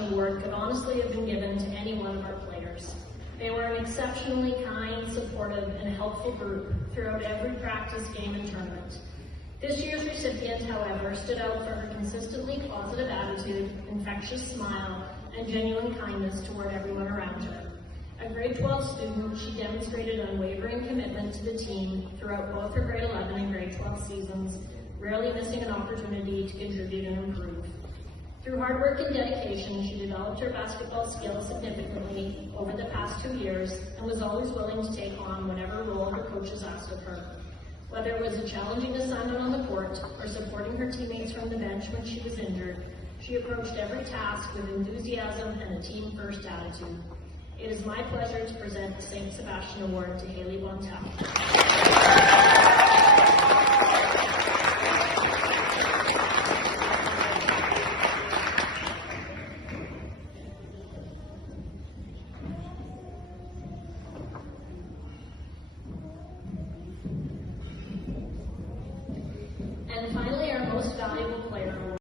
Sebastian Award could honestly have been given to any one of our players. They were an exceptionally kind, supportive, and helpful group throughout every practice, game, and tournament. This year's recipient, however, stood out for her consistently positive attitude, infectious smile, and genuine kindness toward everyone around her. A grade 12 student, she demonstrated unwavering commitment to the team throughout both her grade 11 and grade 12 seasons, rarely missing an opportunity to contribute and improve. Through hard work and dedication, she developed her basketball skills significantly over the past 2 years and was always willing to take on whatever role her coaches asked of her. Whether it was a challenging assignment on the court or supporting her teammates from the bench when she was injured, she approached every task with enthusiasm and a team-first attitude. It is my pleasure to present the St. Sebastian Award to Haley Bontel.